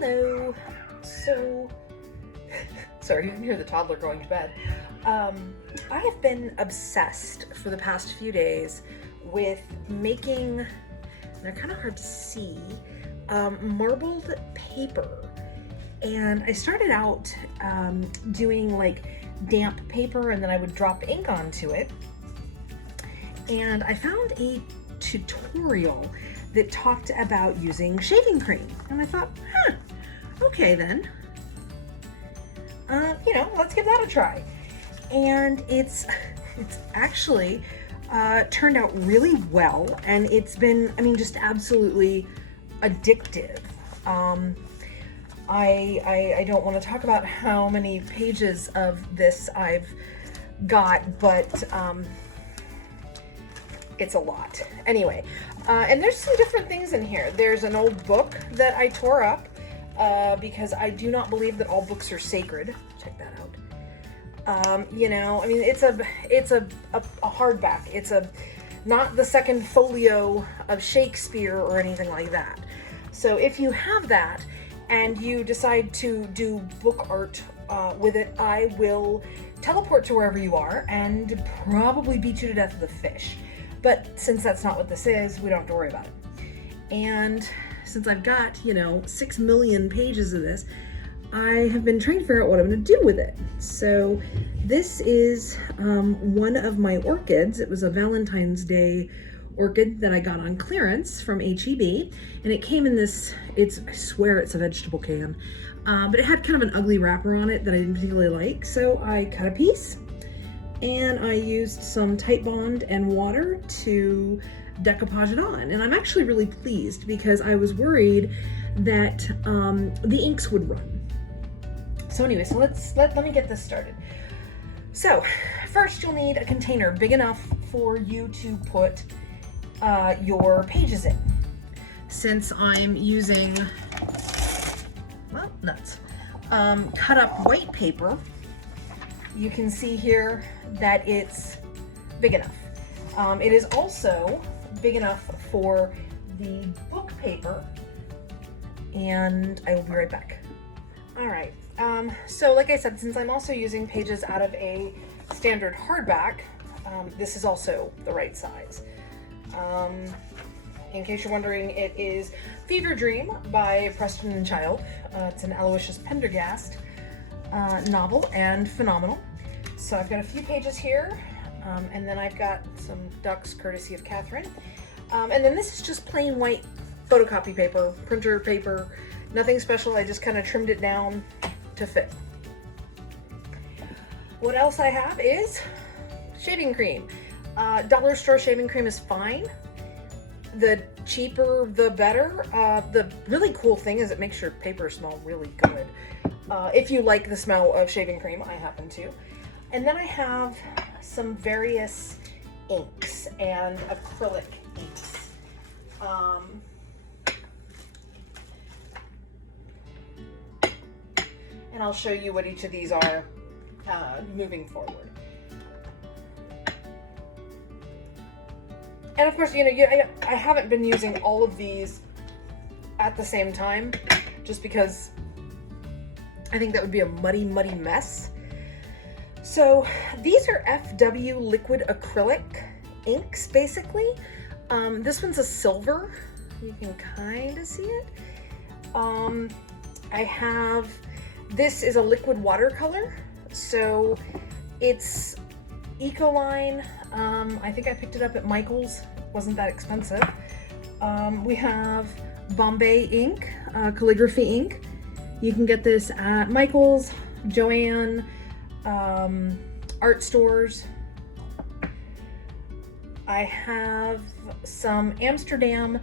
Hello. So, sorry, you can hear the toddler going to bed. I have been obsessed for the past few days with making, they're kind of hard to see, marbled paper. And I started out doing like damp paper, and then I would drop ink onto it. And I found a tutorial that talked about using shaving cream. And I thought, okay then. Let's give that a try. And it's actually turned out really well, and it's been, just absolutely addictive. I don't want to talk about how many pages of this I've got, but it's a lot. Anyway, and there's some different things in here. There's an old book that I tore up because I do not believe that all books are sacred. Check that out. It's a hardback. It's not the second folio of Shakespeare or anything like that. So if you have that and you decide to do book art with it, I will teleport to wherever you are and probably beat you to death with a fish. But since that's not what this is, we don't have to worry about it. And since I've got, 6 million pages of this, I have been trying to figure out what I'm going to do with it. So this is one of my orchids. It was a Valentine's Day orchid that I got on clearance from HEB, and it came in this, I swear it's a vegetable can, but it had kind of an ugly wrapper on it that I didn't particularly like. So I cut a piece, and I used some Titebond and water to decoupage it on. And I'm actually really pleased because I was worried that the inks would run. So anyway, so let me get this started. So first you'll need a container big enough for you to put your pages in. Since I'm using, cut up white paper, you can see here that it's big enough. It is also big enough for the book paper, and I will be right back. All right, so like I said, since I'm also using pages out of a standard hardback, this is also the right size. In case you're wondering, it is Fever Dream by Preston and Child. It's an Aloysius Pendergast novel and phenomenal. So I've got a few pages here, and then I've got some ducks courtesy of Catherine. And then this is just plain white photocopy paper, printer paper, nothing special. I just kind of trimmed it down to fit. What else I have is shaving cream. Dollar store shaving cream is fine. The cheaper, the better. The really cool thing is it makes your paper smell really good. If you like the smell of shaving cream, I happen to. And then I have some various inks and acrylic inks. And I'll show you what each of these are moving forward. And of course, I haven't been using all of these at the same time, just because I think that would be a muddy mess. So these are FW liquid acrylic inks, basically. This one's a silver. You can kind of see it. This is a liquid watercolor. So it's econoline. I think I picked it up at Michael's. Wasn't that expensive. We have Bombay ink, calligraphy ink. You can get this at Michael's, Joann, art stores. I have some Amsterdam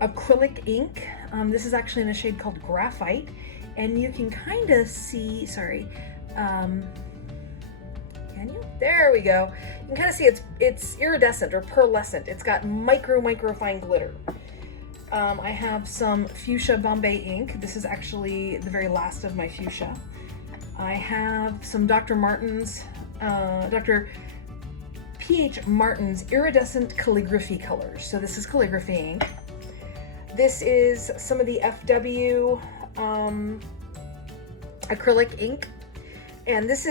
acrylic ink. This is actually in a shade called Graphite, and you can kind of see, can you? There we go. You can kind of see it's iridescent or pearlescent. It's got micro fine glitter. I have some fuchsia Bombay ink. This is actually the very last of my fuchsia. I have some Dr. P.H. Martin's iridescent calligraphy colors. So this is calligraphy ink. This is some of the FW acrylic ink, and this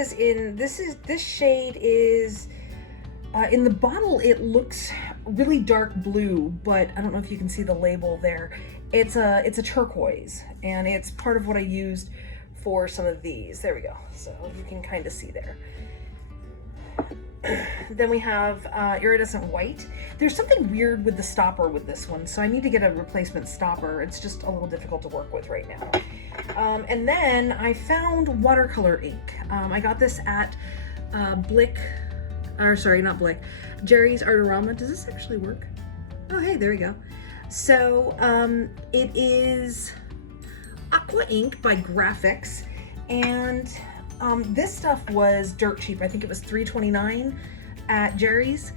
shade is in the bottle. It looks really dark blue, but I don't know if you can see the label there. It's a turquoise, and it's part of what I used for some of these. There we go. So you can kind of see there. Then we have iridescent white. There's something weird with the stopper with this one, so I need to get a replacement stopper. It's just a little difficult to work with right now. And then I found watercolor ink. I got this at Jerry's Artorama. Does this actually work? Oh, hey, there we go. So it is Aqua Ink by Graphics, and this stuff was dirt cheap. I think it was $3.29 at Jerry's,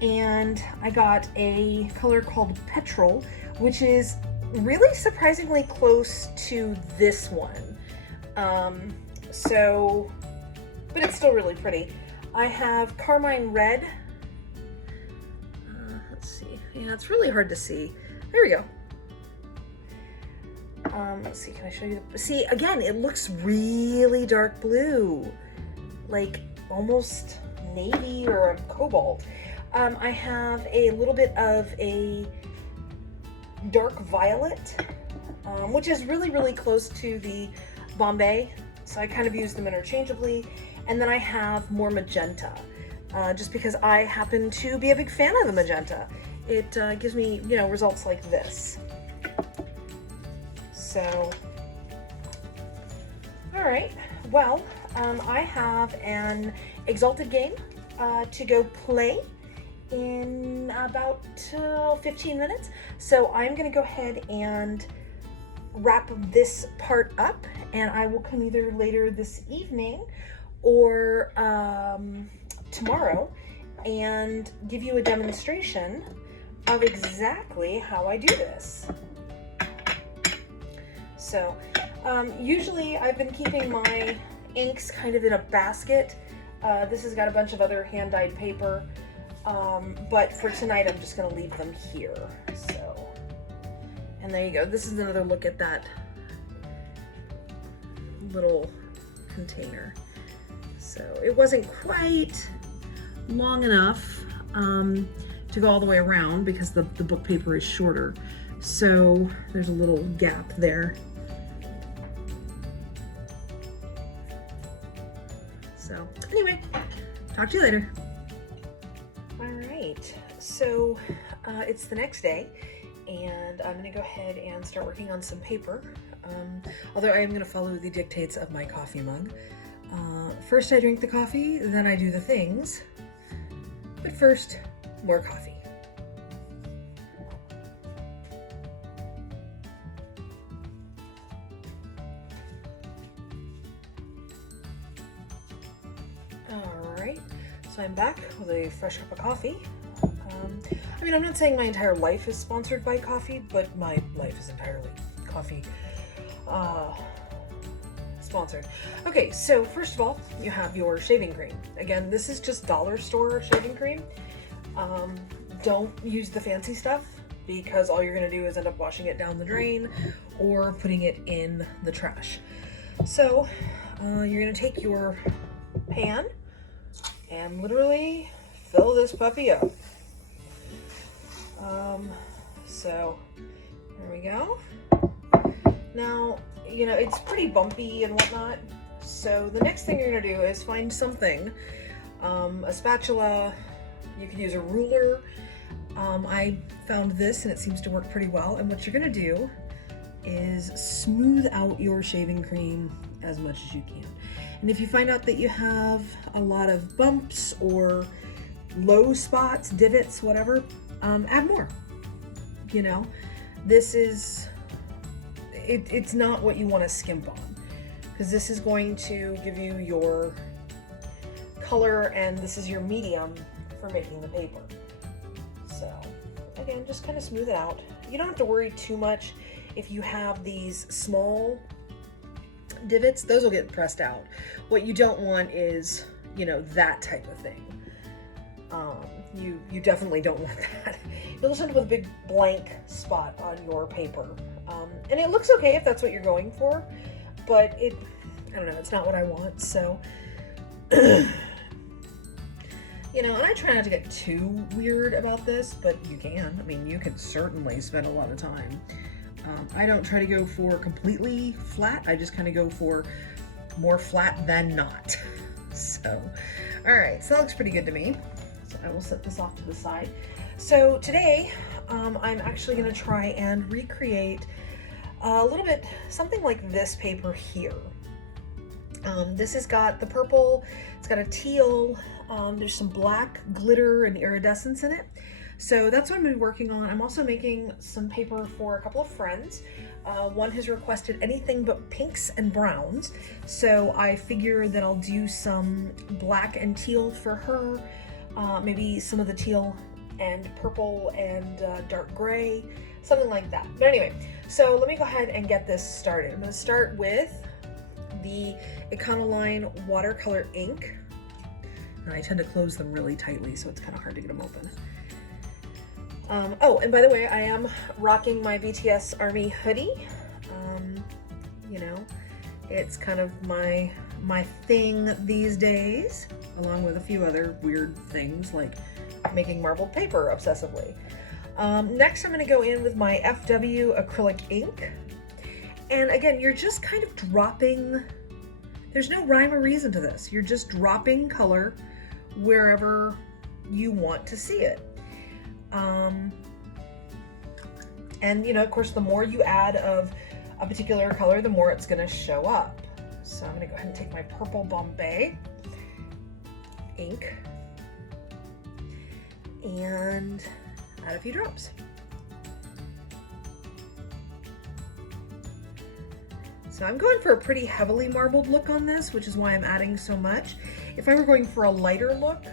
and I got a color called Petrol, which is really surprisingly close to this one. But it's still really pretty. I have Carmine Red. Let's see. Yeah, it's really hard to see. There we go. Let's see, can I show you? See, again, it looks really dark blue, like almost navy or a cobalt. I have a little bit of a dark violet, which is really, really close to the Bombay, so I kind of use them interchangeably. And then I have more magenta, just because I happen to be a big fan of the magenta. It gives me, results like this. So, all right, well, I have an Exalted game to go play in about 15 minutes. So I'm gonna go ahead and wrap this part up, and I will come either later this evening or tomorrow and give you a demonstration of exactly how I do this. So usually I've been keeping my inks kind of in a basket. This has got a bunch of other hand-dyed paper, but for tonight I'm just going to leave them here. So, and there you go. This is another look at that little container. So it wasn't quite long enough to go all the way around because the book paper is shorter. So there's a little gap there. So anyway, talk to you later. All right, so it's the next day, and I'm gonna go ahead and start working on some paper. Although I am gonna follow the dictates of my coffee mug. First I drink the coffee, then I do the things. But first, more coffee. Alright, so I'm back with a fresh cup of coffee. I mean, I'm not saying my entire life is sponsored by coffee, but my life is entirely coffee sponsored. Okay, so first of all, you have your shaving cream. Again, this is just dollar store shaving cream. Don't use the fancy stuff because all you're gonna do is end up washing it down the drain or putting it in the trash. So you're gonna take your pan and literally fill this puppy up. So there we go. Now, it's pretty bumpy and whatnot. So the next thing you're gonna do is find something, a spatula. You could use a ruler. I found this and it seems to work pretty well. And what you're gonna do is smooth out your shaving cream as much as you can. And if you find out that you have a lot of bumps or low spots, divots, whatever, add more. This is, it's not what you want to skimp on, because this is going to give you your color and this is your medium for making the paper. So again, just kind of smooth it out. You don't have to worry too much if you have these small divots. Those will get pressed out. What you don't want is, that type of thing. You definitely don't want that. You'll just end up with a big blank spot on your paper. And it looks okay if that's what you're going for, but I don't know, it's not what I want, so. You know, and I try not to get too weird about this, but you can. I mean, you can certainly spend a lot of time. I don't try to go for completely flat. I just kind of go for more flat than not. So, all right, so that looks pretty good to me. So I will set this off to the side. So today, I'm actually going to try and recreate a little bit, something like this paper here. This has got the purple, it's got a teal, there's some black glitter and iridescence in it. So that's what I'm going to be working on. I'm also making some paper for a couple of friends. One has requested anything but pinks and browns. So I figure that I'll do some black and teal for her, maybe some of the teal and purple and dark gray, something like that. But anyway, so let me go ahead and get this started. I'm going to start with the Econoline watercolor ink. And I tend to close them really tightly, so it's kind of hard to get them open. Oh, and by the way, I am rocking my BTS Army hoodie. You know, it's kind of my thing these days, along with a few other weird things like making marbled paper obsessively. Next, I'm going to go in with my FW acrylic ink. And again, you're just kind of dropping, there's no rhyme or reason to this. You're just dropping color wherever you want to see it. And you know, of course, the more you add of a particular color, the more it's going to show up. So I'm going to go ahead and take my purple Bombay ink and add a few drops. So I'm going for a pretty heavily marbled look on this, which is why I'm adding so much. If I were going for a lighter look,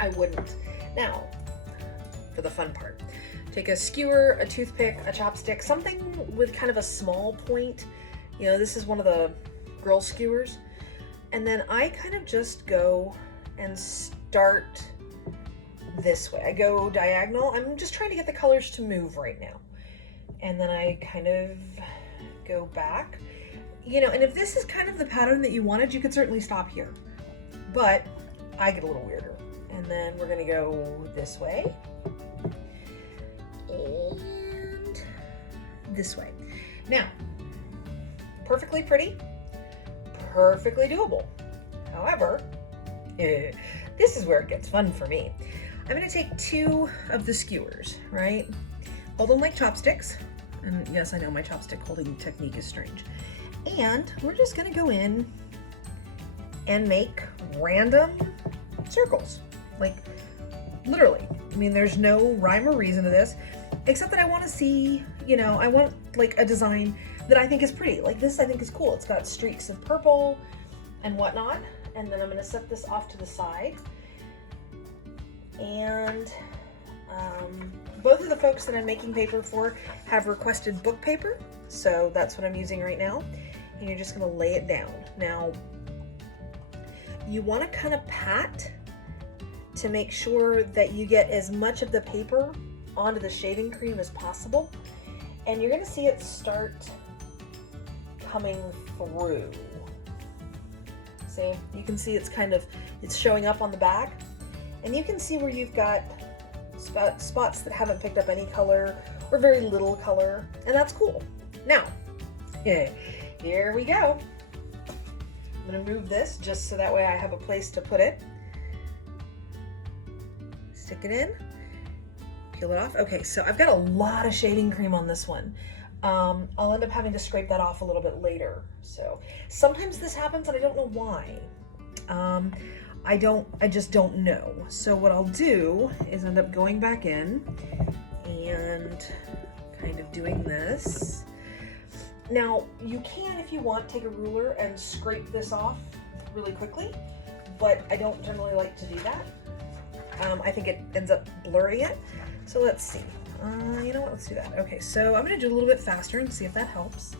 I wouldn't. Now, for the fun part, take a skewer, a toothpick, a chopstick, something with kind of a small point. You know, this is one of the girl skewers. And then I kind of just go and start this way. I go diagonal. I'm just trying to get the colors to move right now. And then I kind of go back, you know, and if this is kind of the pattern that you wanted, you could certainly stop here, but I get a little weirder. And then we're going to go this way and this way. Now, perfectly pretty, perfectly doable. However, this is where it gets fun for me. I'm going to take two of the skewers, right? Hold them like chopsticks. And yes, I know my chopstick holding technique is strange. And we're just gonna go in and make random circles. Like, literally. I mean, there's no rhyme or reason to this, except that I wanna see, you know, I want like a design that I think is pretty. Like this I think is cool. It's got streaks of purple and whatnot. And then I'm gonna set this off to the side. And both of the folks that I'm making paper for have requested book paper, so that's what I'm using right now. And you're just going to lay it down. Now, you want to kind of pat to make sure that you get as much of the paper onto the shaving cream as possible. And you're going to see it start coming through. See, you can see it's showing up on the back. And you can see where you've got spots that haven't picked up any color or very little color, and that's cool. Now, here we go. I'm going to move this just so that way I have a place to put it. Stick it in, peel it off. Okay, so I've got a lot of shaving cream on this one. I'll end up having to scrape that off a little bit later. So sometimes this happens and I don't know why. I just don't know. So what I'll do is end up going back in and kind of doing this. Now, you can, if you want, take a ruler and scrape this off really quickly, but I don't generally like to do that. I think it ends up blurring it. So let's see. You know what? Let's do that. Okay, so I'm going to do it a little bit faster and see if that helps.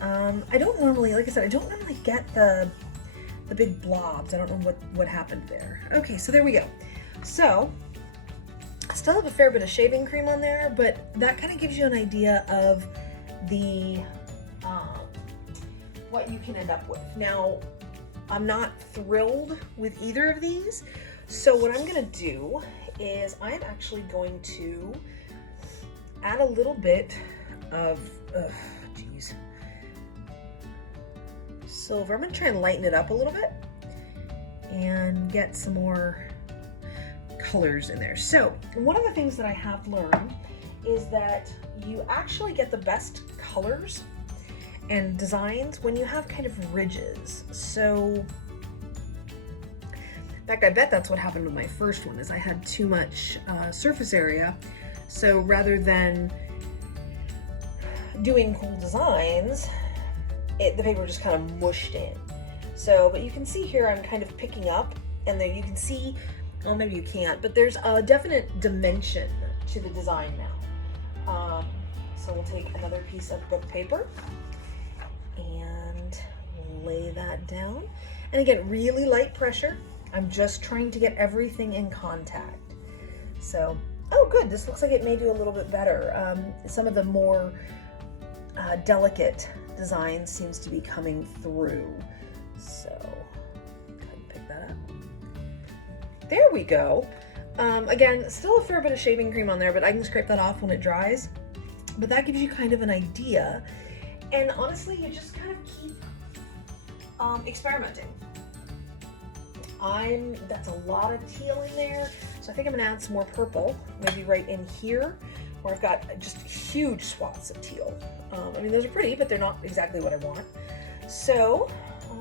I don't normally, like I said, I don't normally get the big blobs. I don't know what happened there. Okay, so there we go. So I still have a fair bit of shaving cream on there, but that kind of gives you an idea of the what you can end up with. Now, I'm not thrilled with either of these, so what I'm gonna do is I'm actually going to add a little bit of silver. I'm gonna try and lighten it up a little bit and get some more colors in there. So one of the things that I have learned is that you actually get the best colors and designs when you have kind of ridges. So in fact, I bet that's what happened with my first one, is I had too much surface area. So rather than doing cool designs, the paper just kind of mushed in. So, but you can see here I'm kind of picking up, and there you can see, well, maybe you can't, but there's a definite dimension to the design now. So we'll take another piece of book paper and lay that down. And again, really light pressure. I'm just trying to get everything in contact. So, oh good, this looks like it may do a little bit better. Some of the more delicate design seems to be coming through. So, go ahead and pick that up. There we go. Again, still a fair bit of shaving cream on there, but I can scrape that off when it dries. But that gives you kind of an idea. And honestly, you just kind of keep experimenting. That's a lot of teal in there, so I think I'm gonna add some more purple, maybe right in here, where I've got just huge swaths of teal. I mean, those are pretty, but they're not exactly what I want. So,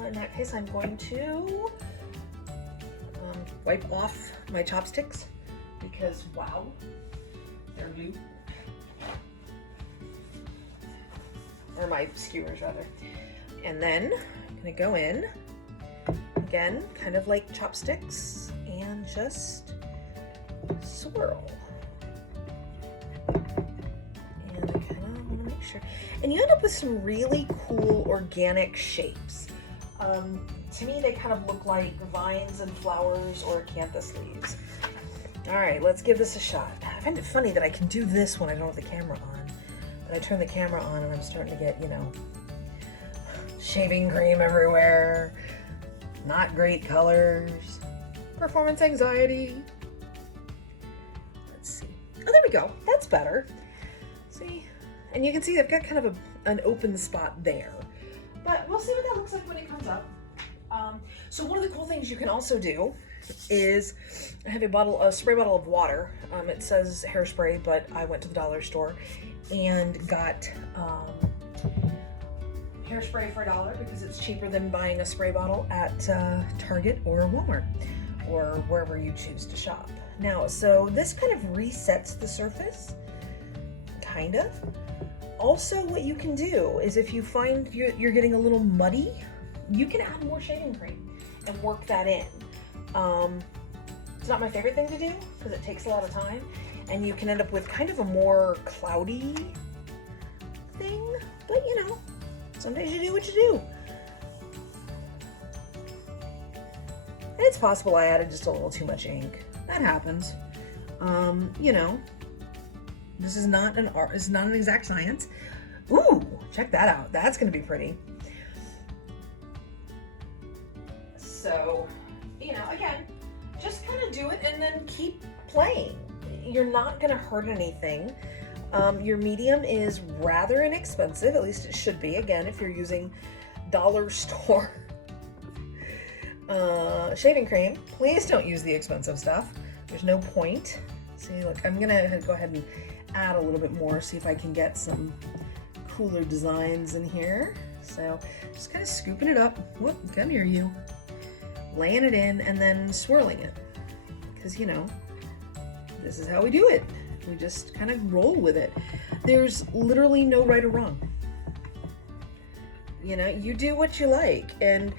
in that case, I'm going to wipe off my chopsticks, because wow, they're blue. Or my skewers, rather. And then I'm gonna go in, again, kind of like chopsticks, and just swirl. And I kind of want to make sure. And you end up with some really cool organic shapes. To me, they kind of look like vines and flowers or acanthus leaves. All right, let's give this a shot. I find it funny that I can do this when I don't have the camera on. But I turn the camera on and I'm starting to get, you know, shaving cream everywhere. Not great colors. Performance anxiety. Let's see. Oh, there we go. That's better. See? And you can see I've got kind of an open spot there. But we'll see what that looks like when it comes up. So one of the cool things you can also do is I have a spray bottle of water. It says hairspray, but I went to the dollar store and got hairspray for $1 because it's cheaper than buying a spray bottle at Target or Walmart or wherever you choose to shop. Now, so this kind of resets the surface, kind of. Also, what you can do is if you find you're getting a little muddy, you can add more shaving cream and work that in. It's not my favorite thing to do because it takes a lot of time, and you can end up with kind of a more cloudy thing, but you know, some days you do what you do. And it's possible I added just a little too much ink. That happens. You know, this is not an art, it's not an exact science. Ooh, check that out. That's gonna be pretty. So, you know, again, just kind of do it and then keep playing. You're not gonna hurt anything. Your medium is rather inexpensive, at least it should be. Again, if you're using dollar store shaving cream, please don't use the expensive stuff. There's no point. See, look, I'm gonna go ahead and add a little bit more, see if I can get some cooler designs in here. So just kind of scooping it up. Whoop, come here you. Laying it in and then swirling it. Because, you know, this is how we do it. We just kind of roll with it. There's literally no right or wrong. You know, you do what you like. And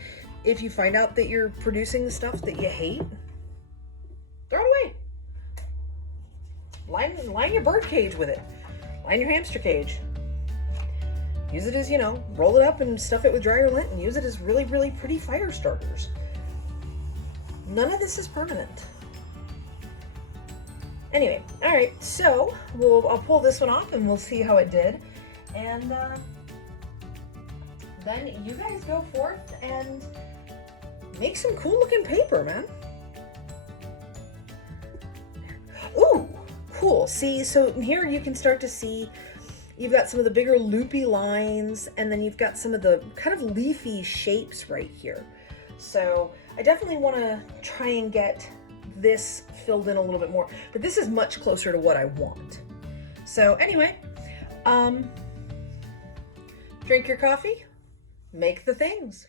if you find out that you're producing stuff that you hate, throw it away. Line your bird cage with it. Line your hamster cage. Use it as, you know, roll it up and stuff it with dryer lint and use it as really, really pretty fire starters. None of this is permanent. Anyway, all right, so I'll pull this one off and we'll see how it did. And then you guys go forth and make some cool looking paper, man. Ooh, cool. See, so here you can start to see you've got some of the bigger loopy lines, and then you've got some of the kind of leafy shapes right here. So I definitely want to try and get this filled in a little bit more, but this is much closer to what I want. So anyway, drink your coffee, make the things.